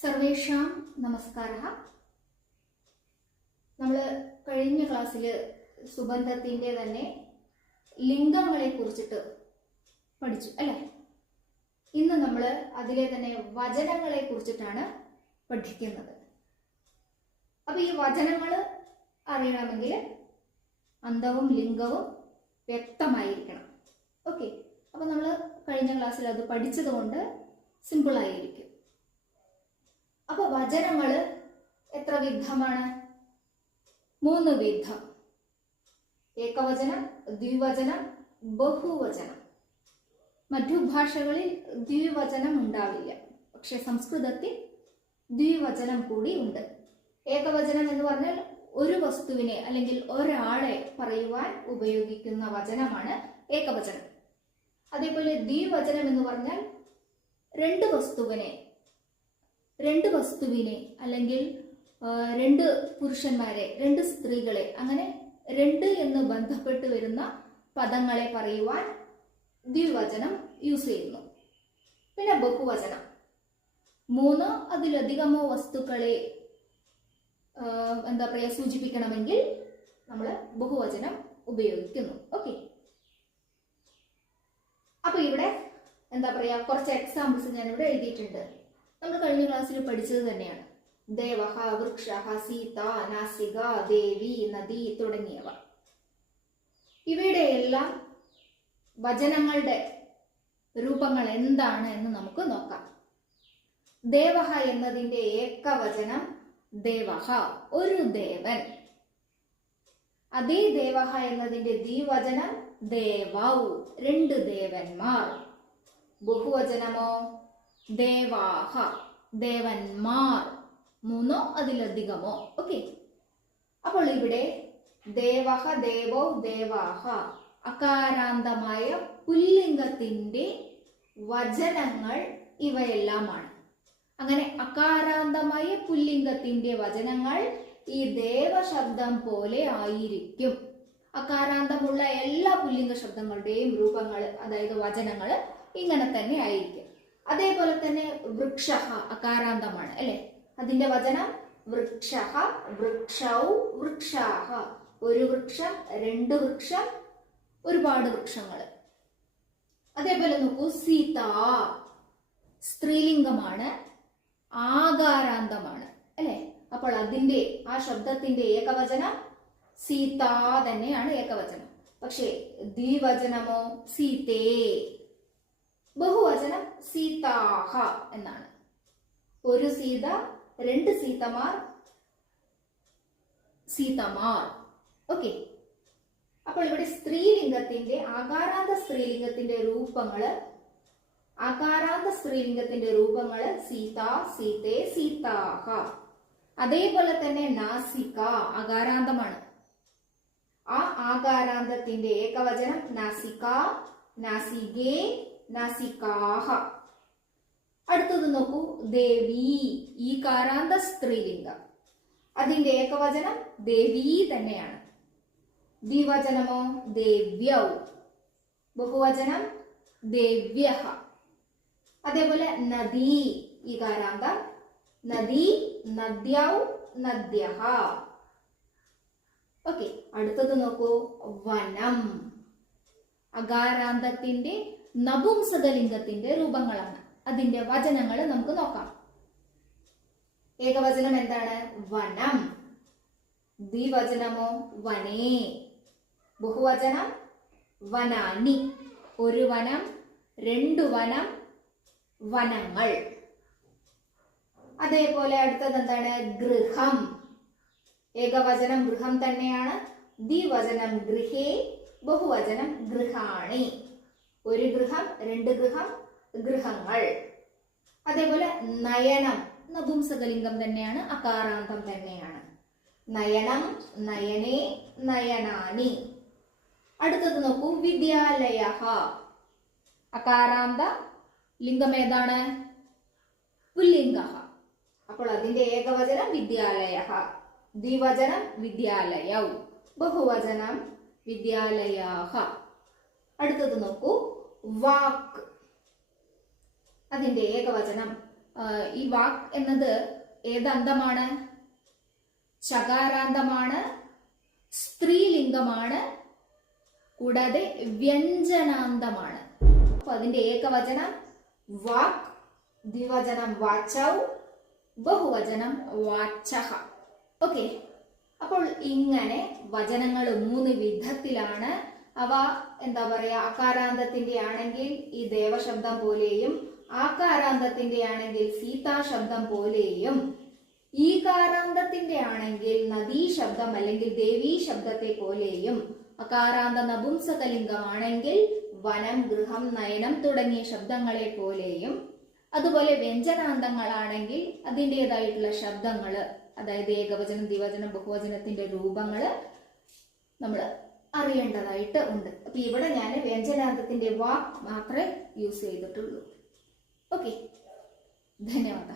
സർവേഷാം നമസ്കാര. നമ്മൾ കഴിഞ്ഞ ക്ലാസ്സിൽ സുബന്ധത്തിന്റെ തന്നെ ലിംഗങ്ങളെ കുറിച്ചിട്ട് പഠിച്ചു അല്ലേ? ഇന്ന് നമ്മൾ അതിലെ തന്നെ വചനങ്ങളെ കുറിച്ചിട്ടാണ് പഠിക്കുന്നത്. അപ്പൊ ഈ വചനങ്ങൾ അറിയണമെങ്കിൽ അന്തവും ലിംഗവും വ്യക്തമായിരിക്കണം. ഓക്കെ, അപ്പൊ നമ്മൾ കഴിഞ്ഞ ക്ലാസ്സിൽ അത് പഠിച്ചത് കൊണ്ട് സിമ്പിൾ ആയിരിക്കും. അപ്പൊ വചനങ്ങൾ എത്ര വിധമാണ്? 3 വിധം: ഏകവചനം, ദ്വിവചനം, ബഹുവചനം. മറ്റു ഭാഷകളിൽ ദ്വിവചനം ഉണ്ടാവില്ല, പക്ഷെ സംസ്കൃതത്തിൽ ദ്വിവചനം കൂടി ഉണ്ട്. ഏകവചനം എന്ന് പറഞ്ഞാൽ ഒരു വസ്തുവിനെ അല്ലെങ്കിൽ ഒരാളെ പറയുവാൻ ഉപയോഗിക്കുന്ന വചനമാണ് ഏകവചനം. അതേപോലെ ദ്വിവചനം എന്ന് പറഞ്ഞാൽ രണ്ട് വസ്തുവിനെ അല്ലെങ്കിൽ 2 പുരുഷന്മാരെ, 2 സ്ത്രീകളെ, അങ്ങനെ 2 എന്ന് ബന്ധപ്പെട്ട് വരുന്ന പദങ്ങളെ പറയുവാൻ ദ്വിവചനം യൂസ് ചെയ്യുന്നു. പിന്നെ ബഹുവചനം 3 അതിലധികമോ വസ്തുക്കളെ സൂചിപ്പിക്കണമെങ്കിൽ നമ്മൾ ബഹുവചനം ഉപയോഗിക്കുന്നു. ഓക്കെ, അപ്പൊ ഇവിടെ കുറച്ച് എക്സാമ്പിൾസ് ഞാൻ ഇവിടെ എഴുതിയിട്ടുണ്ട്. നമ്മൾ കഴിഞ്ഞ ക്ലാസ്സിൽ പഠിച്ചത് തന്നെയാണ്. ദേവഹ, വൃക്ഷഹ, സീത, നാസിക, ദേവി, നദി തുടങ്ങിയവ. ഇവയുടെ എല്ലാം വചനങ്ങളുടെ രൂപങ്ങൾ എന്താണ് എന്ന് നമുക്ക് നോക്കാം. ദേവഹ എന്നതിന്റെ ഏകവചനം ദേവഹ, ഒരു ദേവൻ. അതേ ദേവഹ എന്നതിന്റെ ദ്വിവചനം ദേവൗ, 2 ദേവന്മാർ. ബഹുവചനമോ ദേവാഹ, ദേവന്മാർ, 3 അതിലധികമോ. ഓക്കെ, അപ്പോൾ ഇവിടെ ദേവഹ, ദേവോ, ദേവാഹ അകാരാന്തമായ പുല്ലിംഗത്തിന്റെ വചനങ്ങൾ ഇവയെല്ലാമാണ്. അങ്ങനെ അകാരാന്തമായ പുല്ലിംഗത്തിന്റെ വചനങ്ങൾ ഈ ദേവശബ്ദം പോലെ ആയിരിക്കും. അകാരാന്തമുള്ള എല്ലാ പുല്ലിംഗ ശബ്ദങ്ങളുടെയും രൂപങ്ങൾ, അതായത് വചനങ്ങൾ ഇങ്ങനെ തന്നെ ആയിരിക്കും. അതേപോലെ തന്നെ വൃക്ഷഹ അകാരാന്തമാണ് അല്ലെ? അതിന്റെ വചനം വൃക്ഷഹ, വൃക്ഷൗ, വൃക്ഷാഹ. ഒരു വൃക്ഷം, 2 വൃക്ഷം, ഒരുപാട് വൃക്ഷങ്ങൾ. അതേപോലെ നോക്കൂ, സീത സ്ത്രീലിംഗമാണ്, ആകാരാന്തമാണ് അല്ലെ? അപ്പോൾ അതിന്റെ ആ ശബ്ദത്തിന്റെ ഏകവചനം സീത തന്നെയാണ് ഏകവചനം. പക്ഷേ ദ്വിവചനമോ സീതേ, ബഹുവചനം സീതാഹ എന്നാണ്. ഒരു സീത, 2 സീതമാർ, സീതമാർ. ഓക്കെ, അപ്പോൾ ഇവിടെ സ്ത്രീലിംഗത്തിന്റെ ആകാരാന്ത സ്ത്രീലിംഗത്തിന്റെ രൂപങ്ങള് സീത, സീതേ, സീതാഹ. അതേപോലെ തന്നെ നാസിക ആകാരാന്തമാണ്. ആ ആകാരാന്തത്തിന്റെ ഏകവചനം നാസിക, നാസികേ, നാസികാഹ. അടുത്തത് നോക്കൂ, ദേവി ഈ കാരാന്ത സ്ത്രീലിംഗം. അതിന്റെ ഏകവചനം ദേവി തന്നെയാണ്. ദ്വിവചനമോ ദേവ്യൗ, ബഹുവചനം ദേവ്യഹ. അതേപോലെ നദി ഈ കാരാന്തം, നദി, നദ്യൗ, നദ്യഹ. ഓക്കെ, അടുത്തത് നോക്കൂ, വനം അകാരാന്തത്തിന്റെ നപുംസകലിംഗത്തിന്റെ രൂപങ്ങളാണ്. അതിന്റെ വചനങ്ങൾ നമുക്ക് നോക്കാം. ഏകവചനം എന്താണ്? വനം. ദ്വിവചനമോ വനേ. ബഹുവചനം വനാനി, ഒരു വനം, 2 വനം, വനങ്ങൾ. അതേപോലെ അടുത്തത് എന്താണ്? ഗൃഹം. ഏകവചനം ഗൃഹം തന്നെയാണ്. ദ്വിവചനം ഗൃഹേ, ബഹുവചനം ഗൃഹാണി. ഒരു ഗൃഹം, 2 ഗൃഹം, ഗൃഹങ്ങൾ. അതേപോലെ നയനം നപുംസകലിംഗം തന്നെയാണ്, അകാരാന്തം തന്നെയാണ്. നയനം, നയനേ, നയനാനി. അടുത്തത് നോക്കൂ, വിദ്യാലയഃ അകാരാന്ത, ലിംഗം ഏതാണ്? പുല്ലിംഗഃ. അപ്പോൾ അതിന്റെ ഏകവചനം വിദ്യാലയഃ, ദ്വിവചനം വിദ്യാലയൗ, ബഹുവചനം വിദ്യാലയാഹ. അടുത്തത് നോക്കൂ, വാക്ക്. അതിന്റെ ഏകവചനം ഈ വാക് എന്നത് ഏതന്തമാണ്? ചകാരാന്തമാണ്, സ്ത്രീലിംഗമാണ്, കൂടാതെ വ്യഞ്ജനാന്തമാണ്. അപ്പൊ അതിന്റെ ഏകവചനം വാക്, ദ്വിവചനം വാചൗ, ബഹുവചനം വാചഃ. ഓക്കെ, അപ്പോൾ ഇങ്ങനെ വചനങ്ങൾ 3 വിധത്തിലാണ്. അവ എന്താ പറയാ, അകാരാന്തത്തിന്റെ ആണെങ്കിൽ ഈ ദേവശബ്ദം പോലെയും, ആകാരാന്തത്തിന്റെ ആണെങ്കിൽ സീതാ ശബ്ദം പോലെയും, ഈകാരാന്തത്തിന്റെ ആണെങ്കിൽ നദീ ശബ്ദം അല്ലെങ്കിൽ ദേവീ ശബ്ദത്തെ പോലെയും, അകാരാന്ത നപുംസകലിംഗമാണെങ്കിൽ വനം, ഗൃഹം, നയനം തുടങ്ങിയ ശബ്ദങ്ങളെ പോലെയും, അതുപോലെ വ്യഞ്ജനാന്തങ്ങളാണെങ്കിൽ അതിൻ്റെതായിട്ടുള്ള ശബ്ദങ്ങള്, അതായത് ഏകവചനം, ദ്വിവചനം, ബഹുവചനത്തിന്റെ രൂപങ്ങള് നമ്മൾ അറിയേണ്ടതായിട്ട് ഉണ്ട്. അപ്പൊ ഇവിടെ ഞാൻ വ്യഞ്ജനാന്തത്തിന്റെ വാക് മാത്രമേ യൂസ് ചെയ്തിട്ടുള്ളൂ. ഓക്കെ, ധന്യവാദ.